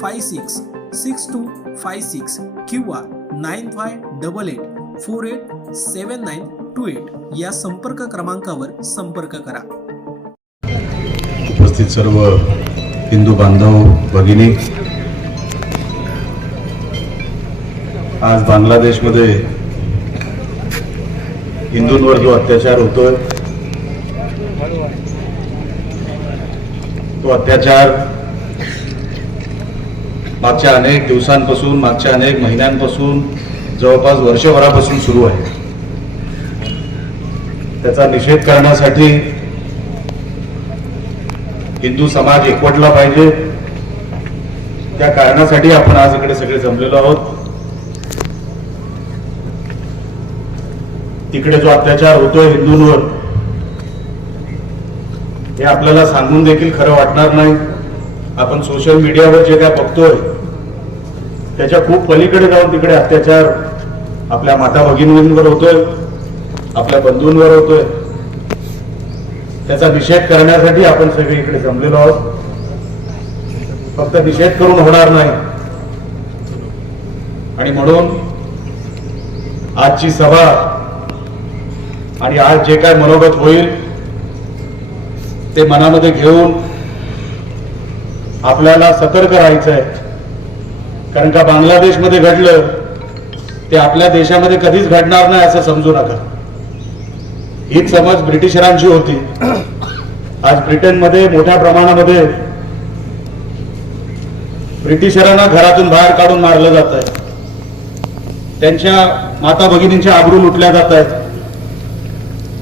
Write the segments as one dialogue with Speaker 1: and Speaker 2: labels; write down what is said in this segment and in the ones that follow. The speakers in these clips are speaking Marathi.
Speaker 1: five six six two five six किंवा nine five double eight four eight seven nine two eight या संपर्क क्रमांकावर संपर्क करा.
Speaker 2: उपस्थित सर्व हिंदू बांधव भगिनी आज बांगलादेशमध्ये हिंदूंवर जो अत्याचार होतोय तो अत्याचार मागच्या अनेक दिवसांपासून मागच्या अनेक महिन्यांपासून जवळपास वर्षभरापासून सुरू आहे. त्याचा निषेध करण्यासाठी हिंदू समाज एकवटला पाहिजे. त्या कारणासाठी आपण आज इकडे सगळे जमलेलो आहोत. तिकडे जो अत्याचार होतोय हिंदूंवर हे आपल्याला सांगून देखील खरं वाटणार नाही. आपण सोशल मीडियावर जे काय बघतोय त्याच्या खूप पलीकडे जाऊन तिकडे अत्याचार आपल्या माता भगिनींवर होतोय आपल्या बंधूंवर होतोय. त्याचा निषेध करण्यासाठी आपण सगळे इकडे जमलेलो आहोत. फक्त निषेध करून होणार नाही. आणि म्हणून आजची सभा आणि आज जे काय मनोगत होईल ते मनामध्ये घेऊन आपल्याला सतर्क राहायचं आहे कारण का बांगलादेशमध्ये घडलं ते आपल्या देशामध्ये कधीच घडणार नाही असं समजू नका. हीच समज ब्रिटिशरांची होती. आज ब्रिटनमध्ये मोठ्या प्रमाणामध्ये ब्रिटिशरांना घरातून बाहेर काढून मारलं जात आहे त्यांच्या माता भगिनींच्या आबरू लुटल्या जात आहेत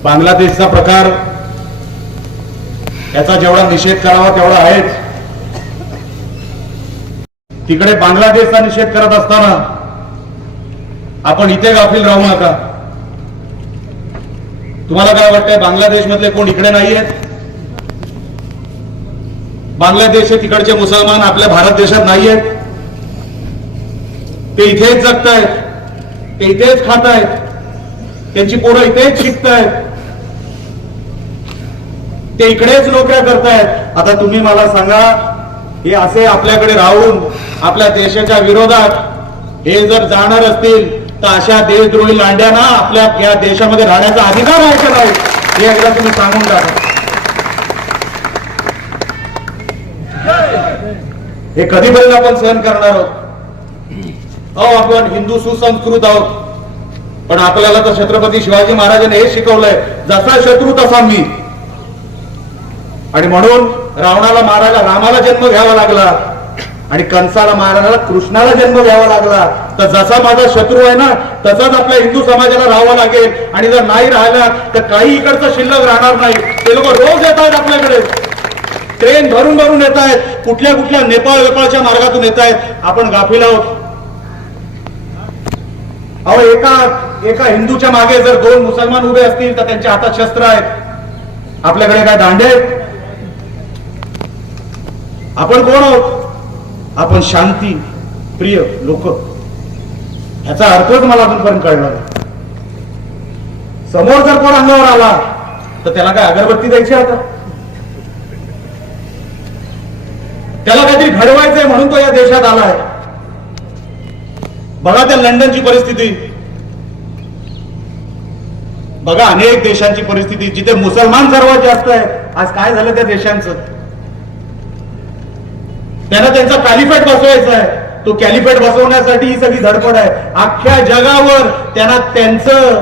Speaker 2: बांगलादेशचा प्रकार याचा जेवढा निषेध करावा तेवढा आहेच. तिकडे बांगलादेशचा निषेध करत असताना आपण इथे गाफील राहू नका. तुम्हाला काय वाटतंय बांगलादेश मधले कोण इकडे नाही आहेत बांगलादेशचे तिकडचे मुसलमान आपल्या भारत देशात नाही आहेत ते इथेच जगत आहेत ते इथेच खात आहेत त्यांची पोरं इथेच शिकतायत. ते इकडेच नोकऱ्या करतायत. आता तुम्ही मला सांगा हे असे आपल्याकडे राहून आपल्या देशाच्या विरोधात हे जर जाणार असतील तर अशा देशद्रोही लांड्यांना आपल्या या देशामध्ये राहण्याचा अधिकार आहे का नाही? हे एकदा तुम्ही सांगून टाका. हे कधीपर्यंत आपण सहन करणार आहोत? अहो आपण हिंदू सुसंस्कृत आहोत. पण आपल्याला तर छत्रपती शिवाजी महाराजांनी हे शिकवलंय जसा शत्रू तसा मी. आणि म्हणून रावणाला मारायला रामाला जन्म घ्यावा लागला. आणि कंसाला महाराजाला कृष्णाला जन्म घ्यावा लागला. तर जसा माझा शत्रू आहे ना तसाच आपल्या हिंदू समाजाला राहावं लागेल. आणि जर नाही राहिला तर काही इकडचं शिल्लक राहणार नाही. ते लोक रोज येत आहेत आपल्याकडे. ट्रेन भरून भरून येत आहेत. कुठल्या कुठल्या नेपाळ वेपाळच्या मार्गातून येत आहेत. आपण गाफील आहोत. अहो एका एका हिंदूच्या मागे जर दोन मुसलमान उभे असतील तर त्यांच्या हातात शस्त्र आहेत. आपल्याकडे काय दांडे आहेत? आपण कोण आहोत? आपण शांती प्रिय लोक. ह्याचा अर्थच मला अजूनपर्यंत कळला समोर जर कोण अंगावर आला तर त्याला काय अगरबत्ती द्यायची आता? त्याला काहीतरी घडवायचंय म्हणून तो या देशात आलाय. बघा त्या लंडनची परिस्थिती. बघा अनेक देशांची परिस्थिती जिथे मुसलमान सर्वात जास्त आहे आज काय झालं त्या देशांचं? त्यांना त्यांचा कॅलिफेट बसवायचा आहे. तो कॅलिफेट बसवण्यासाठी ही सगळी धडपड आहे. अख्ख्या जगावर त्यांना त्यांचं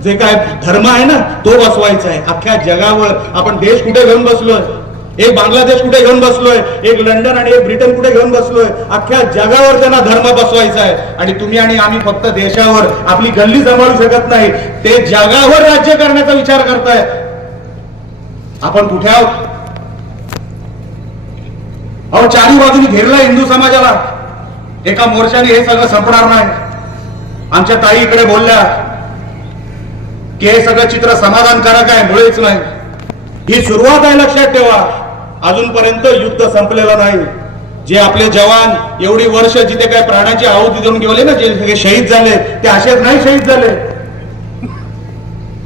Speaker 2: जे काय धर्म आहे ना तो बसवायचा आहे. अख्ख्या जगावर आपण देश कुठे घेऊन बसलोय? एक बांगलादेश कुठे घेऊन बसलोय? एक लंडन आणि एक ब्रिटन कुठे घेऊन बसलोय? अख्ख्या जगावर त्यांना धर्म बसवायचा आहे. आणि तुम्ही आणि आम्ही फक्त देशावर आपली गल्ली सांभाळू शकत नाही. ते जगावर राज्य करण्याचा विचार करताय. आपण कुठे आहोत? अहो चारी बाजूनी घेरला हिंदू समाजाला. एका मोर्चाने हे सगळं संपणार नाही. आमच्या ताई इकडे बोलल्या की हे सगळं चित्र समाधानकारक आहे मुळेच नाही. ही सुरुवात आहे लक्षात ठेवा. अजूनपर्यंत युद्ध संपलेलं नाही. जे आपले जवान एवढी वर्ष जिथे काय प्राणाची आहुती देऊन गेले ना जे सगळे शहीद झाले ते असेच नाही शहीद झाले.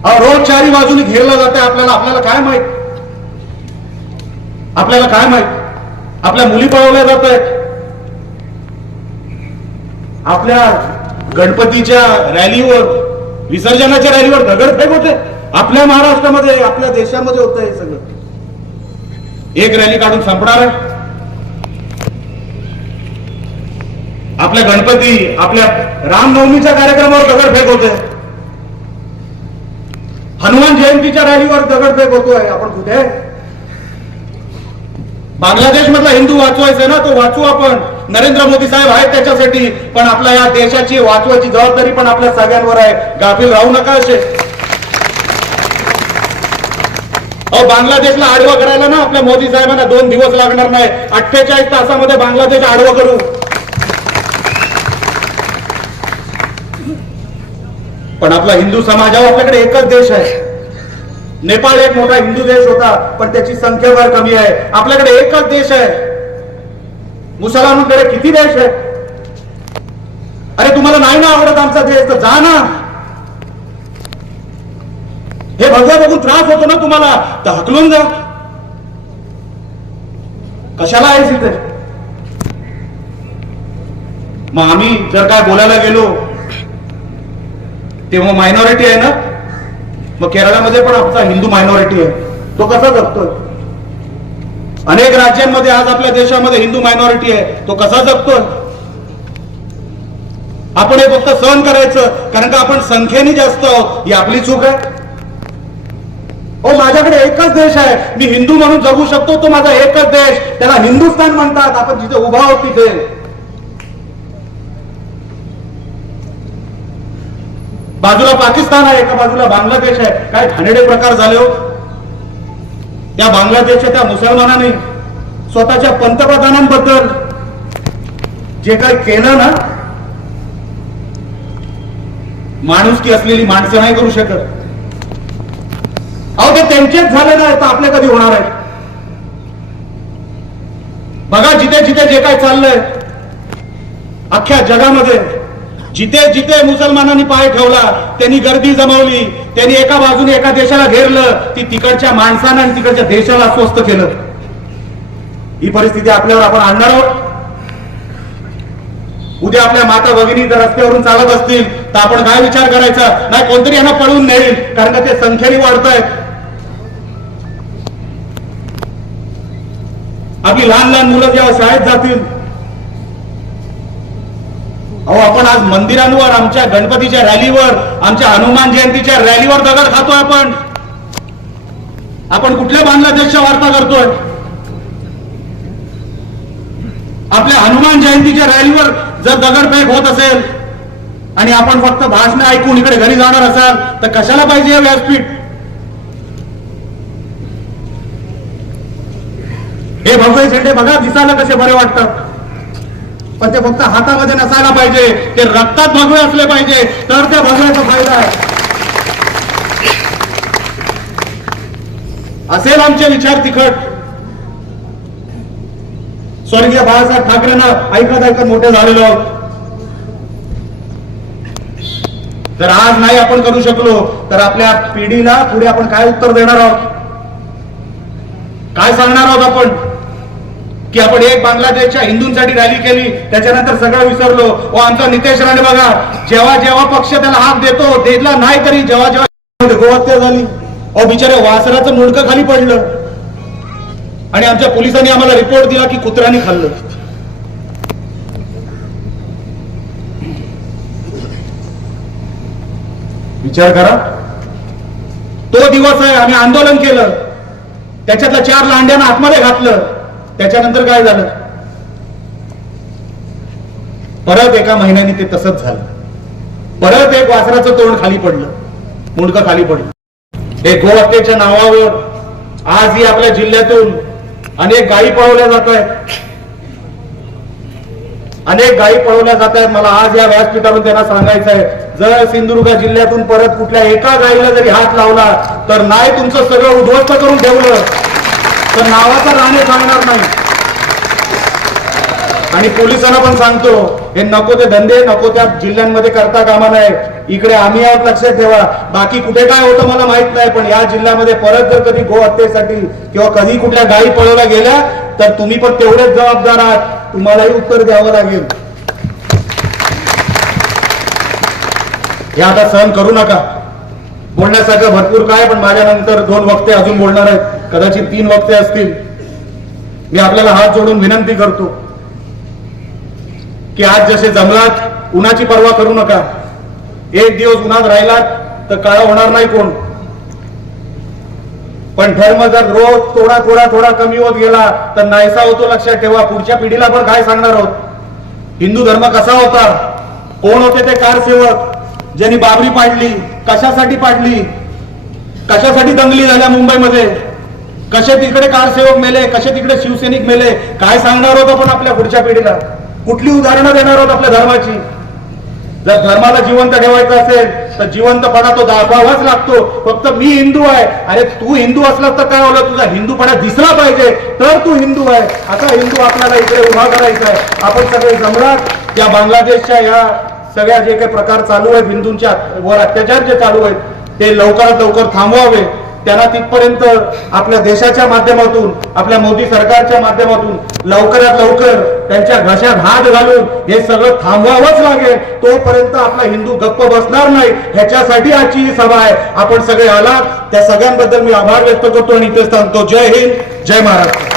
Speaker 2: अहो रोज चारी बाजूने घेरलं जाते आपल्याला. आपल्याला काय माहीत? आपल्याला काय माहीत? आपल्या मुली पळवल्या जात आहेत. आपल्या गणपतीच्या रॅलीवर विसर्जनाच्या रॅलीवर दगडफेक होते. आपल्या महाराष्ट्रामध्ये आपल्या देशामध्ये होत हे सगळं. एक रॅली काढून संपणार आहे. आपल्या गणपती आपल्या रामनवमीच्या कार्यक्रमावर दगडफेक होते. हनुमान जयंतीच्या रॅलीवर दगडफेक होतोय. आपण कुठे? आहे? बांगलादेश मधला हिंदू वाचवायचा ना तो वाचू आपण. नरेंद्र मोदी साहेब आहेत त्याच्यासाठी पण आपल्या या देशाची वाचवायची जबाबदारी पण आपल्या सगळ्यांवर आहे. गाफील राहू नका असे. अहो बांगलादेशला आडवं करायला ना आपल्या मोदी साहेबांना दोन दिवस लागणार नाही. अठ्ठेचाळीस तासामध्ये बांगलादेश आडवं करू. पण आपला हिंदू समाजावर आपल्याकडे एकच देश आहे. नेपाळ एक मोठा हिंदू देश होता पण त्याची संख्या फार कमी आहे. आपल्याकडे एकच देश आहे. मुसलमानांकडे किती देश आहे अरे तुम्हाला नाही ना आवडत आमचा देश तर जा ना. हे भगवा बघून त्रास होतो ना तुम्हाला. तर हकलून जा. कशाला आहे इथे? मग आम्ही जर काय बोलायला गेलो तेव्हा मायनॉरिटी आहे ना? मग केरळामध्ये पण आमचा हिंदू मायनॉरिटी आहे. तो कसा जगतोय? अनेक राज्यांमध्ये आज आपल्या देशामध्ये हिंदू मायनॉरिटी आहे. तो कसा जगतोय? आपण हे फक्त सहन करायचं कारण का आपण संख्येने जास्त आहोत ही आपली चूक आहे. हो माझ्याकडे एकच देश आहे. मी हिंदू म्हणून जगू शकतो तो माझा एकच देश. त्याला हिंदुस्थान म्हणतात. आपण जिथे उभा आहोत तिथे. बाजूला पाकिस्तान आहे एका बाजूला बांगलादेश आहे. काय घाणेडे प्रकार झाले हो? त्या बांगलादेशच्या त्या मुसलमानाने स्वतःच्या पंतप्रधानांबद्दल जे काय केलं ना माणुसकी असलेली माणसं नाही करू शकत. अहो ते त्यांचेच झाले ना तर आपले कधी होणार आहे बघा जिथे जिथे जे काय चाललंय अख्ख्या जगामध्ये जिथे जिथे मुसलमानांनी पाय ठेवला त्यांनी गर्दी जमवली त्यांनी एका बाजूने एका देशाला घेरलं ती तिकडच्या माणसानं आणि तिकडच्या देशाला स्वस्त केलं. ही परिस्थिती आपल्यावर आपण आणणार आहोत. उद्या आपल्या माता भगिनी जर रस्त्यावरून चालत असतील तर आपण काय विचार करायचा? नाही कोणतरी यांना पळून नेईल कारण का ते संख्येने वाढत आहेत आपली लहान लहान मुलं जेव्हा शाळेत जातील अहो आपण आज मंदिरांवर आमच्या गणपतीच्या रॅलीवर आमच्या हनुमान जयंतीच्या रॅलीवर दगड खातोय आपण. आपण कुठल्या बांगलादेशच्या वार्ता करतोय? आपल्या हनुमान जयंतीच्या रॅलीवर जर दगडफेक होत असेल आणि आपण फक्त भाषण ऐकून इकडे घरी जाणार असाल तर कशाला पाहिजे हे व्यासपीठ? हे भगवे झेंडे बघा दिसायला कसे बरे वाटतात. पण ते फक्त हातामध्ये नसायला पाहिजे. ते रक्तात भगवे असले पाहिजे. तर त्या भगव्याचा फायदा आहे. असेल आमचे विचार तिखट. स्वर्गीय बाळासाहेब ठाकरेंना ऐकत ऐकत मोठे झालेलो तर जर आज नाही आपण करू शकलो तर आपल्या पिढीला पुढे आपण काय उत्तर देणार आहोत? काय सांगणार आहोत आपण? की आपण एक बांगलादेशच्या हिंदूंसाठी रॅली केली त्याच्यानंतर सगळं विसरलो. व आमचा नितेश राणे बघा जेव्हा जेव्हा पक्ष त्याला हात देतो देतला नाही तरी जेव्हा जेव्हा गोहत्या झाली. अहो बिचारे वासराचं मुंडकं खाली पडलं. आणि आमच्या पोलिसांनी आम्हाला रिपोर्ट दिला की कुत्र्याने खाल्लं. विचार करा. तो दिवस आहे आम्ही आंदोलन केलं. त्याच्यातल्या चार लांड्यांना आतमध्ये घातलं. त्याच्यानंतर काय झालं? परत एका महिन्याने ते तसंच झालं. परत एक वासराचं तोंड खाली पडलं. मुंडकं खाली पडलं. हे गोहत्येच्या नावावर आजही आपल्या जिल्ह्यातून अनेक गायी पळवल्या जात आहेत. अनेक गायी पळवल्या जात आहेत. मला आज या व्यासपीठावरून त्यांना सांगायचं आहे जर सिंधुदुर्ग जिल्ह्यातून परत कुठल्या एका गायीला जरी हात लावला तर नाही तुमचं सगळं उद्ध्वस्त करून ठेवलं. तर नावाचा राणे सांगणार नाही. आणि पोलिसांना पण सांगतो हे नको ते धंदे नको त्या जिल्ह्यांमध्ये करता कामा नये. इकडे आम्ही आहोत लक्षात ठेवा. बाकी कुठे काय होतं मला माहीत नाही पण या जिल्ह्यामध्ये परत जर कधी गो हत्येसाठी किंवा कधी कुठल्या गायी पळवल्या गेल्या तर तुम्ही पण तेवढेच जबाबदार आहात. तुम्हालाही उत्तर द्यावं लागेल. हे आता सहन करू नका. बोलण्यासारखं भरपूर काय पण माझ्यानंतर दोन वक्ते अजून बोलणार आहेत. कदाचित तीन वक्ते असतील. मी आपल्याला हात जोडून विनंती करतो की आज जसे जमलात उन्हाची पर्वा करू नका. एक दिवस उन्हात राहिलात तर काळा होणार नाही कोण. पण धर्म जर रोज थोडा थोडा थोडा कमी होत गेला तर नाहीसा होतो लक्षात ठेवा पुढच्या पिढीला पण काय सांगणार आहोत? हिंदू धर्म कसा होता? कोण होते ते कारसेवक? ज्यांनी बाबरी पाडली कशासाठी पाडली? कशासाठी दंगली झाल्या मुंबईमध्ये? कसे तिकडे कारसेवक मेले कसे तिकडे शिवसैनिक मेले काय सांगणार होत आपण आपल्या पुढच्या पिढीला? कुठली उदाहरणं देणार आहोत आपल्या धर्माची? जर धर्माला जिवंत ठेवायचं असेल तर जिवंतपणा तो दाखवावाच लागतो. फक्त मी हिंदू आहे. अरे तू हिंदू असलास तर काय होलं? तुझा हिंदूपणा दिसला पाहिजे. तर तू हिंदू आहे. असा हिंदू आपल्याला इकडे उभा करायचा आहे. आपण सगळे जमलात या बांगलादेशच्या या सगळ्या जे काही प्रकार चालू आहेत हिंदूंच्या वर अत्याचार जे चालू आहेत ते लवकरात लवकर थांबवावे. त्याला तिथपर्यंत आपल्या देशाच्या माध्यमातून आपल्या मोदी सरकारच्या माध्यमातून लवकरात लवकर त्यांच्या घशात हात घालून हे सगळं थांबवावंच लागेल. तोपर्यंत आपला हिंदू गप्प बसणार नाही. ह्याच्यासाठी आजची ही सभा आहे. आपण सगळे आलात. त्या सगळ्यांबद्दल मी आभार व्यक्त करतो आणि इथे सांगतो जय हिंद. जय महाराष्ट्र.